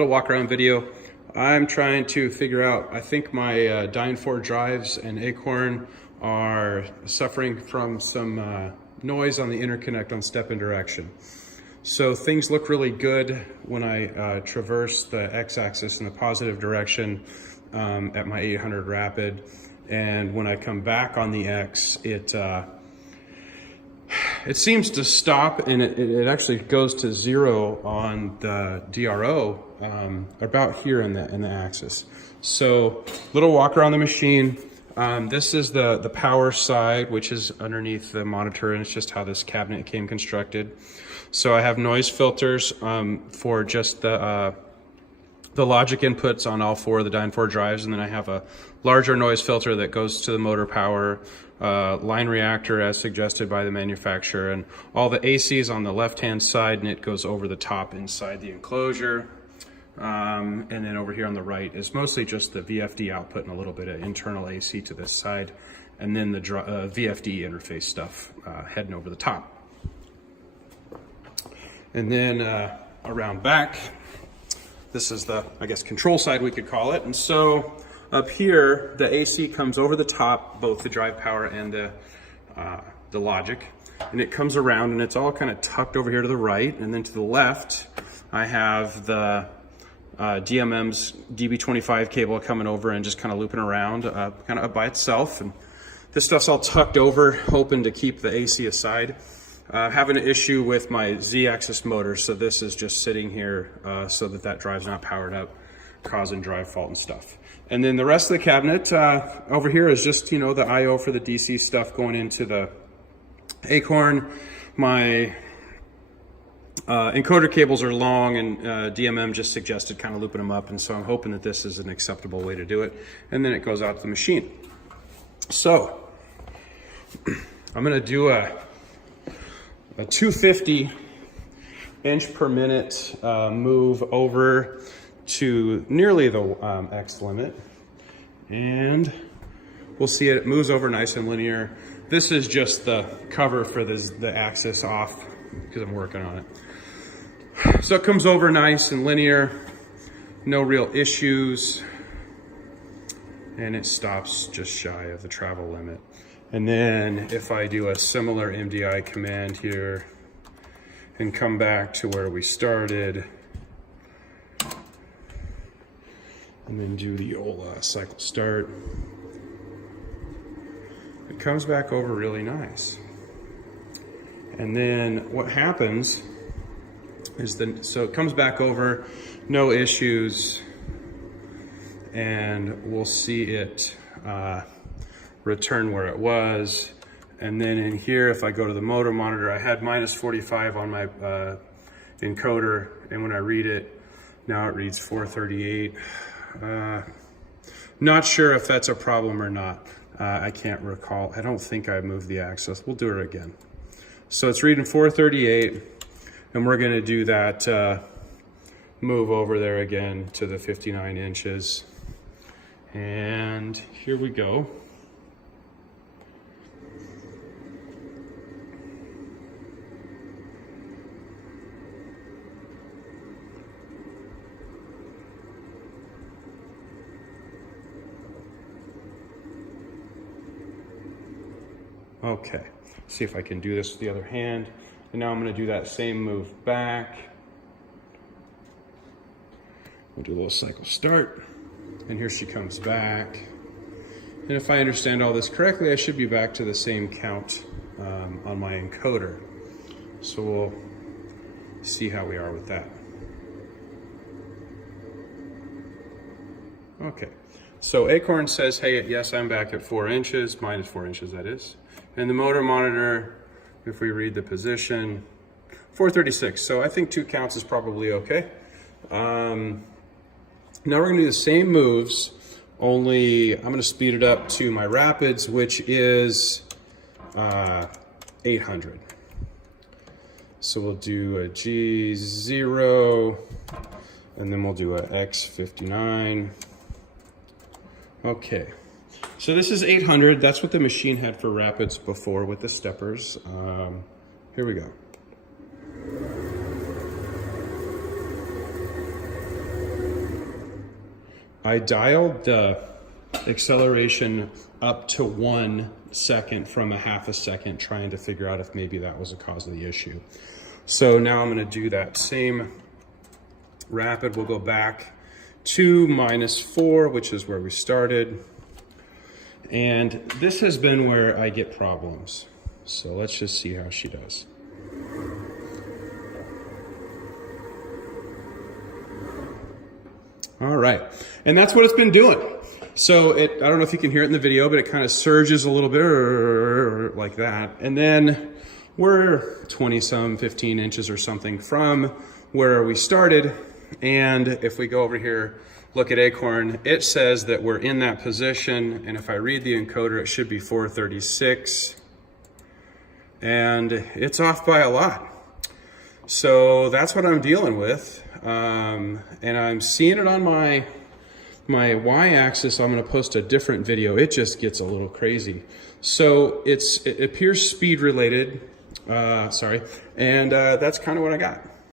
Little walk around video. I'm trying to figure out, I think my DYN4 drives and Acorn are suffering from some noise on the interconnect on step-in direction. So things look really good when I traverse the x-axis in the positive direction at my 800 rapid. And when I come back on the X, it seems to stop, and it actually goes to 0 on the DRO about here in the axis. So little walk around the machine. This is the power side, which is underneath the monitor, and it's just how this cabinet came constructed. So I have noise filters for just the logic inputs on all 4 of the DYN4 drives, and then I have a larger noise filter that goes to the motor power, line reactor as suggested by the manufacturer, and all the AC is on the left-hand side, and it goes over the top inside the enclosure. And then over here on the right is mostly just the VFD output and a little bit of internal AC to this side, and then the VFD interface stuff heading over the top. And then around back, this is the, I guess, control side we could call it. And so up here, the AC comes over the top, both the drive power and the logic, and it comes around and it's all kind of tucked over here to the right. And then to the left, I have the DMM's DB25 cable coming over and just kind of looping around kind of up by itself. And this stuff's all tucked over, hoping to keep the AC aside. Having an issue with my Z-axis motor, so this is just sitting here so that drive's not powered up, causing drive fault and stuff. And then the rest of the cabinet over here is just, you know, the I/O for the DC stuff going into the Acorn. My encoder cables are long, and DMM just suggested kind of looping them up, and so I'm hoping that this is an acceptable way to do it. And then it goes out to the machine. So I'm going to do a 250 inch per minute move over to nearly the X limit, and we'll see it moves over nice and linear. This is just the cover for the axis off because I'm working on it. So it comes over nice and linear, no real issues, and it stops just shy of the travel limit. And then if I do a similar MDI command here and come back to where we started, and then do the old cycle start, it comes back over really nice. And then what happens is so it comes back over, no issues, and we'll see it return where it was. And then in here, if I go to the motor monitor, I had -45 on my encoder, and when I read it, now it reads 438. Not sure if that's a problem or not. I can't recall. I don't think I moved the axis. We'll do it again. So it's reading 438, and we're going to do that move over there again to the 59 inches. And here we go. Okay, see if I can do this with the other hand. And now I'm going to do that same move back. We'll do a little cycle start. And here she comes back. And if I understand all this correctly, I should be back to the same count on my encoder. So we'll see how we are with that. Okay, so Acorn says, hey, yes, I'm back at 4 inches, -4 inches that is. And the motor monitor, if we read the position, 436. So I think 2 counts is probably okay. Now we're gonna do the same moves, only I'm gonna speed it up to my rapids, which is 800. So we'll do a G0, and then we'll do a X59. Okay, so this is 800. That's what the machine had for rapids before with the steppers. Here we go. I dialed the acceleration up to 1 second from a half a second, trying to figure out if maybe that was the cause of the issue. So now I'm gonna do that same rapid. We'll go back to -4, which is where we started. And this has been where I get problems. So let's just see how she does. All right, and that's what it's been doing. So I don't know if you can hear it in the video, but it kind of surges a little bit like that. And then we're 20-some, 15 inches or something from where we started. And if we go over here, look at Acorn, it says that we're in that position. And if I read the encoder, it should be 436. And it's off by a lot. So that's what I'm dealing with. And I'm seeing it on my y-axis. So I'm going to post a different video. It just gets a little crazy. So it appears speed related. And that's kind of what I got.